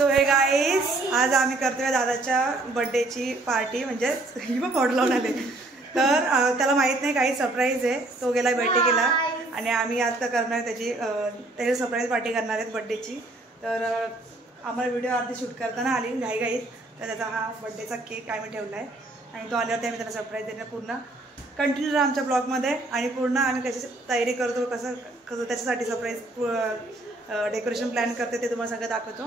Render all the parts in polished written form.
तो hey guys आज आम्ही करतोय दादाच्या बर्थडेची पार्टी, म्हणजे ही पण मॉडेल लावून आले. तर त्याला माहित नाही काही सरप्राईज आहे. तो गेला बर्थडेला आणि आम्ही आज करणार त्याची सरप्राईज पार्टी करणार आहेत बर्थडेची. तर आम्हाला व्हिडिओ अर्धी शूट करताना आली घाईघाईत, तर त्याचा हा बर्थडेचा केक आम्ही ठेवला आहे आणि तो आल्यावरती आम्ही त्याला सरप्राईज देणार. पूर्ण कंटिन्यू राहा आमच्या ब्लॉगमध्ये आणि पूर्ण आम्ही कशी तयारी करतो, कसं त्याच्यासाठी सरप्राईज डेकोरेशन प्लॅन करते ते तुम्हाला सगळं दाखवतो.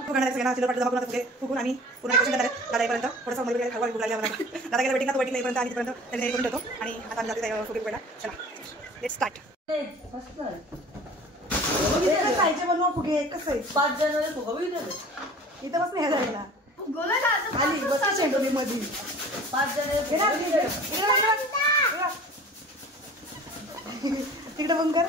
फुकून आम्ही पूर्ण डेकोरेशन करणार दादाईपर्यंत थोडंसं मला हवा लागली आम्हाला. दादा गेला वेटिंग येईपर्यंत आम्ही तिपर्यंत त्याने करून ठेवतो आणि आता आम्ही जाते फुगे पहिला. चला लेट्स स्टार्ट. खायचे बनवा फुगे एकच साईज 5 जण फुगे इथं बस नाही झालेला आली बस शेंडोली मध्ये 5 जण तिकडे बंद कर.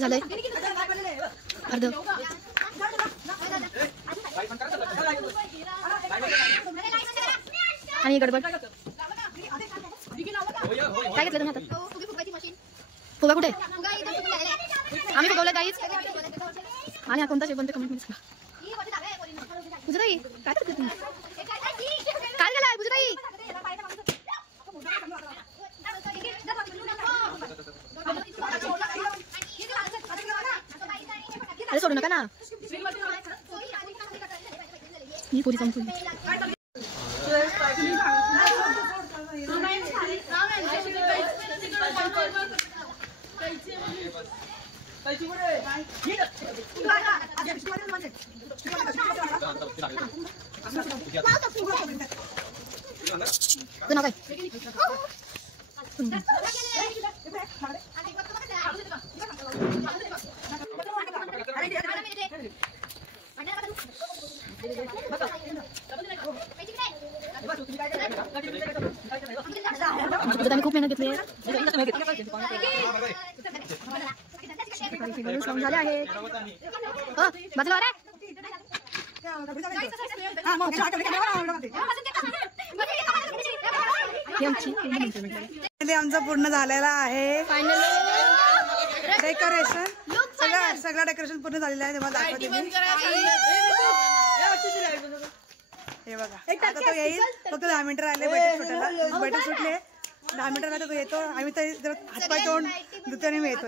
झालंय अर्ध आणि गडबड काय घेतलं तुम्ही आता? फुगा कुठे आम्ही फुगवलं काहीच. आणि हा कोणता शेप बनते कमेंट मध्ये सांगा. पूजाताई काय करते तुम्ही? काय झालं पूजाताई? अरे सोडू नका ना ही पुरी संपून. खूप मेहनत घेतली आहे. झाले आहेत. बाजूला रे. आमचा पूर्ण झालेला आहे डेकोरेशन. सगळं डेकोरेशन पूर्ण झालेलं आहे. तेव्हा दाखवते मी. हे बघा आता तो येईल. फक्त 10 मिनिटं राहिले बैठक सुटायला. बैठक सुटले 10 मिनिटं राहिले तो येतो. आम्ही तर हातपाय तोंड दुसऱ्याने मी येतो.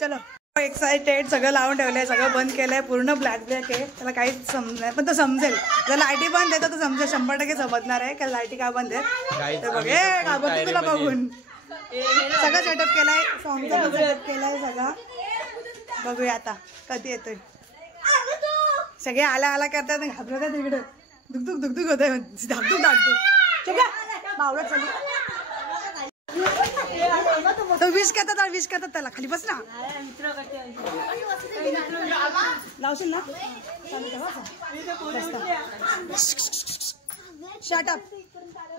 चलो एक्साइटेड. सगळं लावून ठेवलंय. सगळं बंद केलंय. पूर्ण ब्लॅक ब्लॅक आहे. त्याला काहीच समजणार पण तो समजेल. जर लाईटी बंद आहे तर समजेल. 100% समजणार आहे का लाईटी का बंद आहे. तर बघ घाबरतो तुला बघून. सगळं सेटअप केलाय. सॉंगचा पण सेटअप केलाय सगळा. बघूया आता कधी येतोय. सगळे आला आला करतात घाबरतात. इकडं दुखदुख दुखदुख होत आहे. धाकधूक धाकधूक बावळत चालू. तो विश करतात त्याला. खाली बस ना. लावशील ना. Shut up.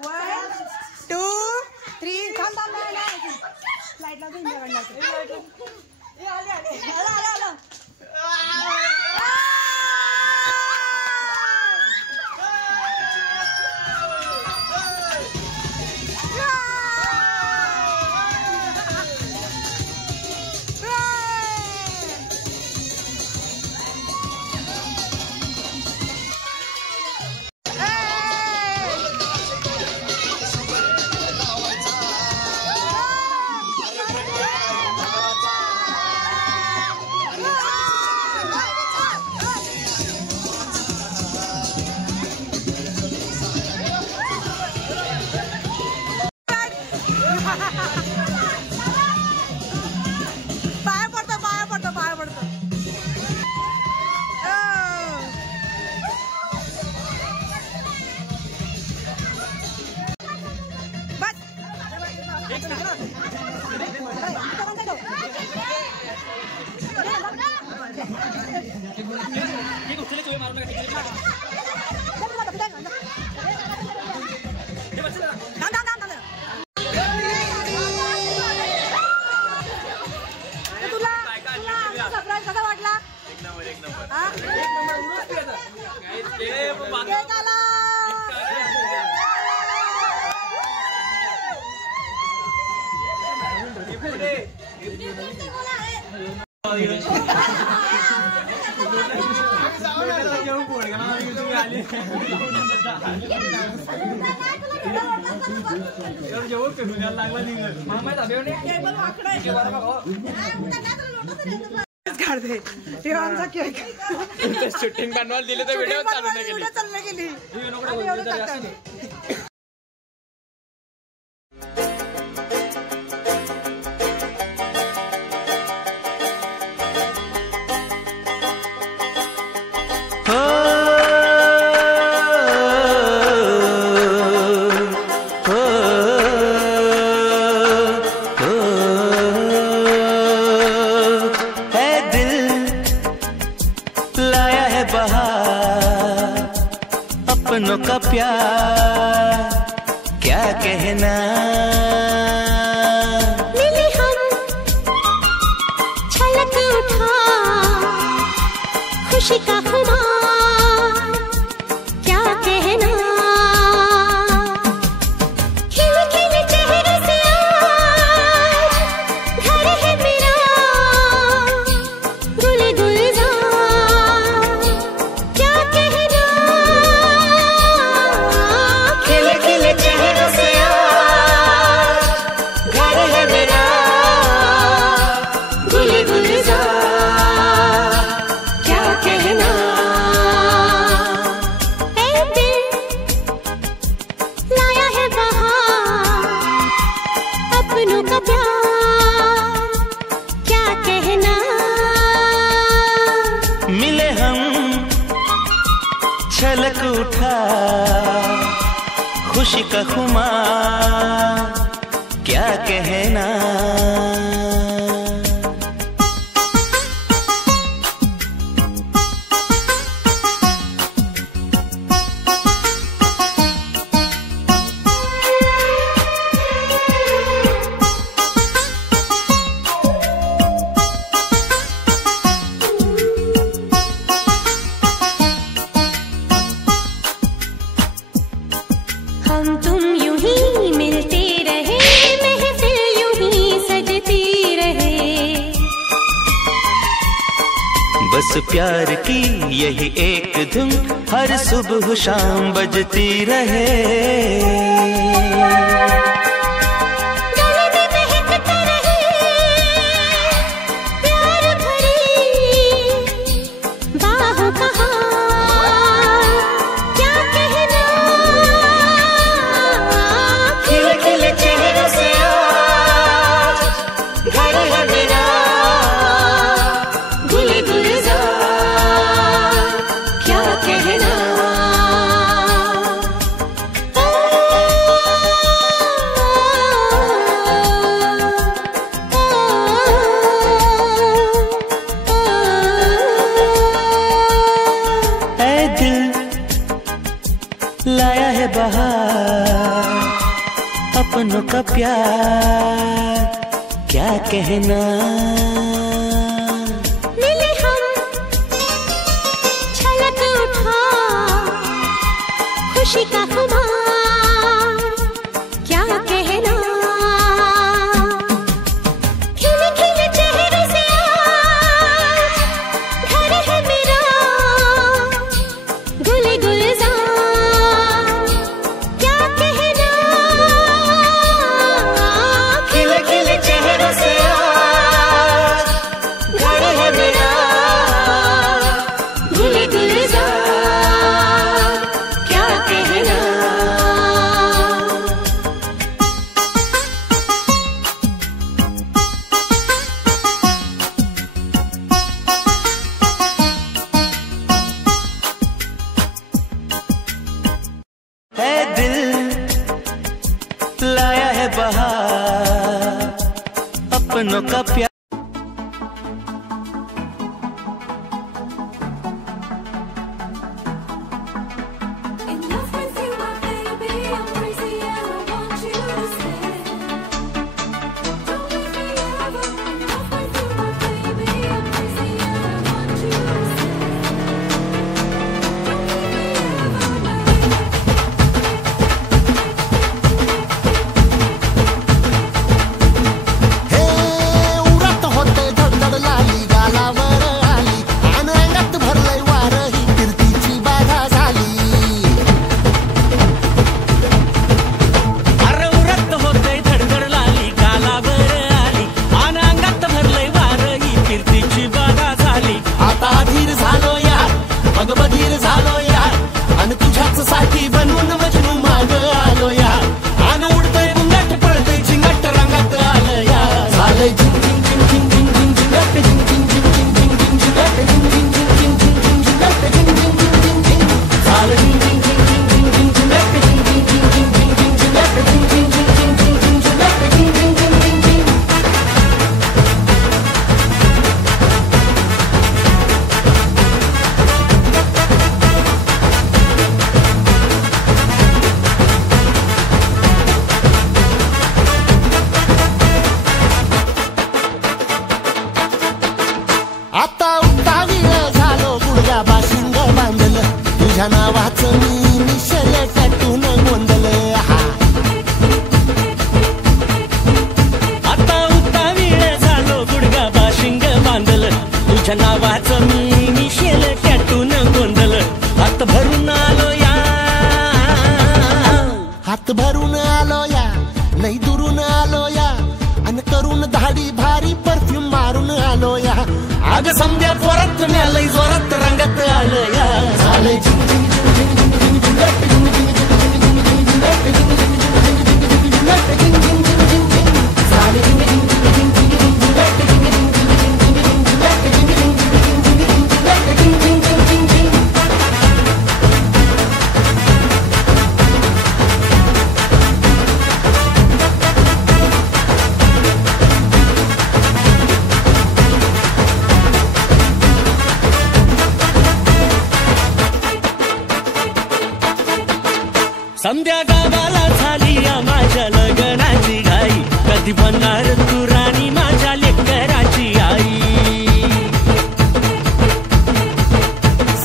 1 2 3 थांब. लाईट लावतो. शूटिंग बनवायला दिले तर व्हिडिओ चालू नाही केली. अपनों का प्यार क्या कहना. मिले हम छलक उठा खुशी का खुमार क्या कहना. खिल खिल चेहरे से आज घर है मेरा गुल गुलजार क्या कहना. खिल खिल चेहरे से आज घर है मेरा गुल गुलजार क्या कहना. ऐ दिल लाया है बहार अपनों का प्यार क्या कहना. मिले हम छलक उठा खुशी का खुमार क्या कहना. हम तुम यूं ही मिलते रहे, महफिल यूं ही सजती रहे। बस प्यार की यही एक धुन हर सुबह शाम बजती रहे। गले में महकता रहे प्यार भरी बाहों का हाल, क्या कहना। खिले खिले चेहरों से आज घर है मेरा, गुले गुलजार क्या कहना। ऐ दिल लाया है बहार, अपनों का प्यार क्या कहना। मिले हम छलक उठा खुशी का खुमार, क्या कहना। खिले खिले चेहरों से आज घर है मेरा, गुले गुलजार क्या कहना। खिले खिले चेहरों से आज घर है मेरा, गुले गुलजार क्या कहना। है दिल लाया है बहार, अपनों का प्यार। In love with you, my baby, I'm crazy and I want you to stay. Don't leave me ever. In love with you, my baby, I'm crazy and I want you to stay. Don't leave me ever, baby. हे उरत होते धडधड लाली गालावर आली, आणि अंगात भरलंय वार ही कीर्तीची बाधा झाली. अरे उरत होते धडधड लाली गालावर आली, आणि अंगात भरलंय वार ही कीर्तीची बाधा झाली. आता अधीर झालो यार, मग बधीर झालो यार, आणि तुझ्याच साठी बनून मजनू माग आलो यार. आणि उडतंय बुंगाट पळतंय झिंगाट रंगात आलं यार. झालंय झिंग झिंग झिंग झिंग झिंग झिंग झिंगाट, झिंग झिंग झिंग झिंग झिंग झिंग झिंगाट, झिंग झिंग झिंग झिंग झिंग झिंग झिंगाट, झिंग झिंग झिंग झिंग झिंग. झालं झिंग झिंग झिंग झिंग झिंग झिंग झिंगाट, झिंग झिंग झिंग झिंग झिंग झिंगाट, झिंग झिंग झिंग झिंग झिंग झिंग झिंगाट, झिंग झिंग झिंग झिंग झिंग. आता उतावीळ झालो गुडघा बाशिंग बांधलं, तुझ्या नावाचं मी निशल टॅटून गोंधलं. हा आता उतावीळ झालो गुडगा बाशिंग बांधलं, तुझ्या नावाचं मी निशेल टॅटून गोंधलं. हात भरून आलो या, हात भरून आलो या, लई दुरून आलो या, आणि करून धाडी भारी परफ्यूम मारून आलो या. अग समद्या जोरात न्यालय जोरात रंगात आलं या. झालंय झिंग झिंग झिंग झिंग झिंग झिंग झिंगाट, झिंग झिंग झिंग झिंग झिंग झिंग झिंगाट, झिंग झिंग झिंग झिंग झिंग झिंगाट, झिंग झिंग झिंग झिंग झिंग. झालंय झिंग झिंग झिंग झिंग झिंग झिंग झिंगाट, झिंग झिंग झिंग झिंग झिंग झिंग झिंगाट, झिंग झिंग झिंग झिंग झिंग झिंगाट, झिंग झिंग झिंग झिंग झिंग. समद्या गावाला झाली या माझ्या लग्नाची घाई, कधी बनणार तू राणी माझ्या लेकराची आई.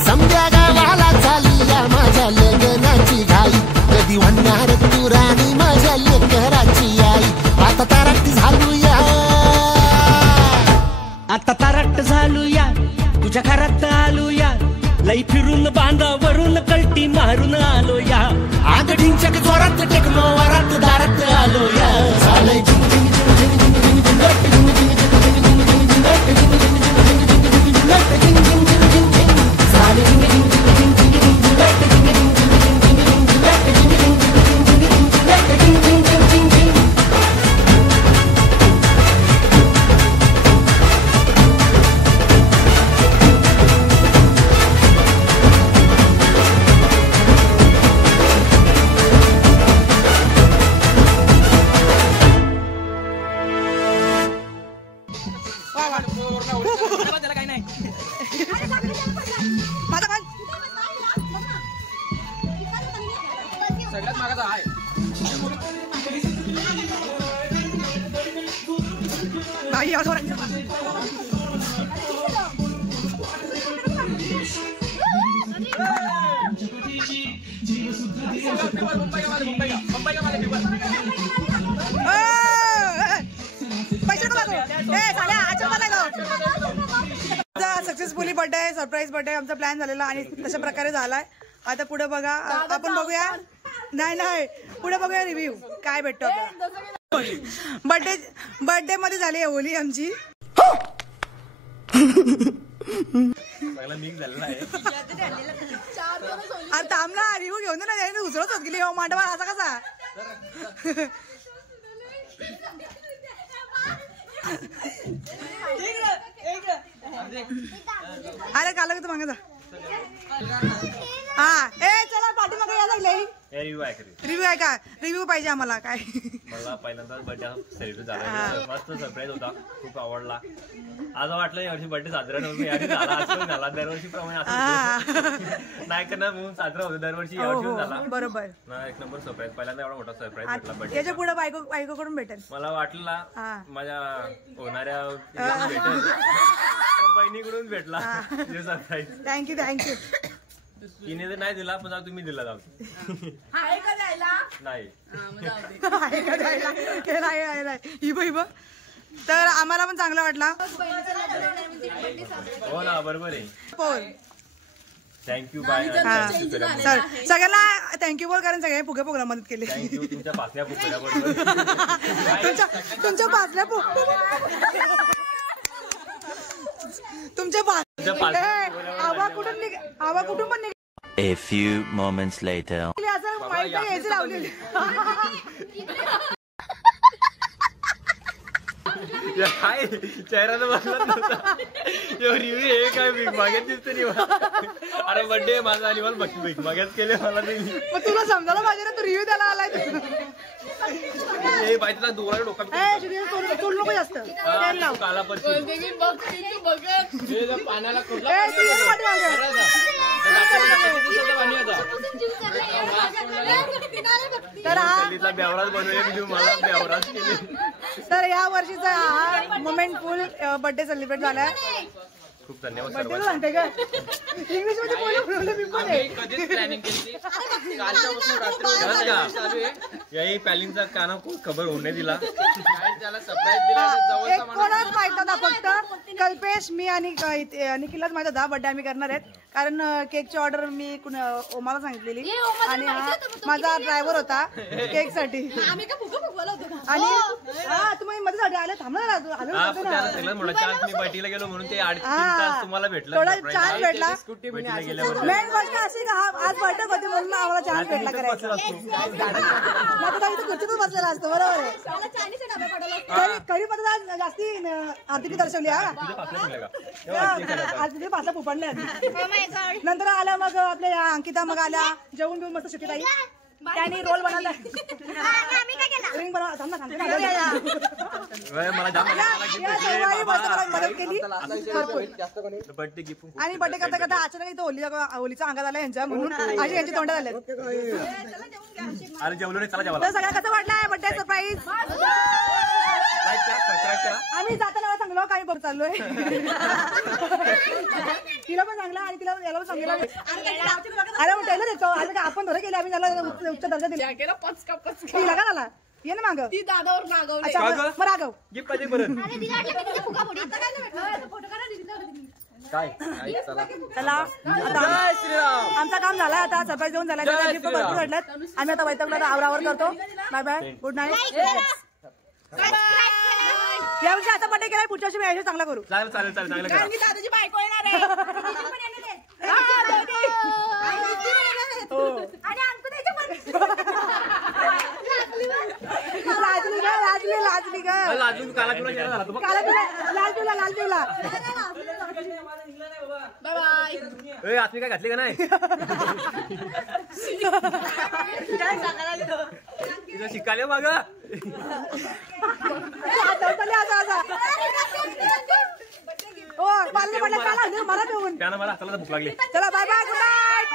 समद्या गावाला झाली या माझ्या लग्नाची घाई, कधी म्हणणार तू सगळ्यात मागाचा आहे. बाई सक्सेसफुली बर्थडे सरप्राईज बर्थडे आमचा प्लॅन झालेला आणि तशा प्रकारे झालाय. आता पुढे बघा आपण बघूया नाही पुढे बघूया रिव्ह्यू काय भेटतो. बर्थडे मध्ये झाली होली आमची. थांबला रिव्ह्यू घेऊन ना उचलत होत गेली मांडवा असा कसा. अरे काला तू मागे जा. हा चला पाठी मागे या लागले. रिव्ह्यू आहे का रिव्ह्यू पाहिजे आम्हाला काय. मला पहिल्यांदाच बर्थडे सेलिब्रेट झाला मस्त सरप्राईज होता खूप आवडला. आज वाटलं यावर्षी बर्थडे साजरा नव्हतं यावर्षी झाला दरवर्षी प्रमाणे असं नाही करणार म्हणून साजरा होतो दरवर्षी यावर्षी झाला बरोबर. एक नंबर सरप्राईज पहिल्यांदा एवढा मोठा सरप्राईज भेटला बर्थडे. याच्या पुढे बायकोकडून भेटेल मला वाटलं माझ्या होणाऱ्या भेटेल बहिणीकडून भेटला सरप्राईज. थँक्यू. तिने तर नाही दिला पण तुम्ही दिला जाऊ नाही तर आम्हाला पण चांगला वाटला. हो ना बरोबर आहे. थँक्यू बाय सर सगळ्यांना थँक्यू बोल कारण सगळ्यांनी फुगे फुगला मदत केली. थँक्यू तुमच्या पाचल्या फुगड्याबरोबर तुमच्या पाचल्या आवा कुठून पण A few moments later. असं वाईट यायची लावलेली. काय चेहरा तर बसला नव्हता रिव्ह्यू हे काय भीक मागत दिसतं नाही. अरे बर्थडे माझा आणि मला भीक मागत केले मला मग तुला समजायला पाहिजे ना तू रिव्ह्यू द्यायला आलाय. हे पाहिजे दोघांना डोक्यात तोड नको जास्त काला पाण्याला बेवराज बनवूया मला बेवराज केले. तर या वर्षीचा हा मोमेंट फुल बर्थडे सेलिब्रेट झालाय. खूप धन्यवाद बर्थडे सांगते का इंग्लिश मध्ये कधीच प्लॅनिंग केली. याही प्लॅनिंगचा काना खूप खबर होऊन नाही दिला. त्याला सरप्राईज दिला एक कोणाच माहित नव्हता फक्त कल्पेश मी आणि निखिलच माहित होता बर्थडे आम्ही करणार आहेत. कारण केकची ऑर्डर मी ओमाला सांगितलेली आणि हा माझा ड्रायव्हर होता केक साठी. आणि हा तुम्ही मध्ये आले थांबणार मी बर्थडेला गेलो म्हणून ते 3 तास तुम्हाला भेटलं. थोडा चान्स भेटला. गेल्यावर मेन गोष्ट अशी का आज बर्थडे होती म्हणून आम्हाला चान्स भेटला करायचा. इथे खुर्चीतच बसलेला असतो बरोबर आहे. कधी पत्र जास्ती आरती दर्शवली हा आज तिथे पाचला पुपडल्या. नंतर आल्या मग आपल्या अंकिता मग आल्या जेवून घेऊन मस्त शिकत आई त्यांनी रोल बनवला. रिंग बनवला मदत केली आणि बर्थडे करता करता अचानक इथं होलीचा अंगात आला यांच्या म्हणून अशी यांची तोंड झाले. सगळ्या कसं वाटलंय बर्थडे सरप्राईज. आम्ही जाताना सांगलो काही बघ चाललोय तिला पण सांगला आणि तिला याला पण सांगितलं. अरे मग टेलर येतो आता आपण धरे गेले आम्ही त्याला उच्च दर्जा दिला तिला का झाला ये ना माग दादावर मागवलं. अच्छा मग राघव चला आमचा काम झाला आता सरप्राईज देऊन झाला. गिफ्ट भरपूर भेटल्यात. आम्ही आता वैतकला आवरावर करतो. Bye bye good night. यावर्षी आता बर्थडे केलाय पुढच्या वर्षी यावर्षी चांगला करू. चालेल कारण की दादाची बायको येणार आहे आणि अंकुताच्या लाजली ग लाल पिवला बाय आत्मी काय घातली का नाही शिकाले माग मला पिऊन मला भूक लागली. चला बाय बाय गुड नाईट.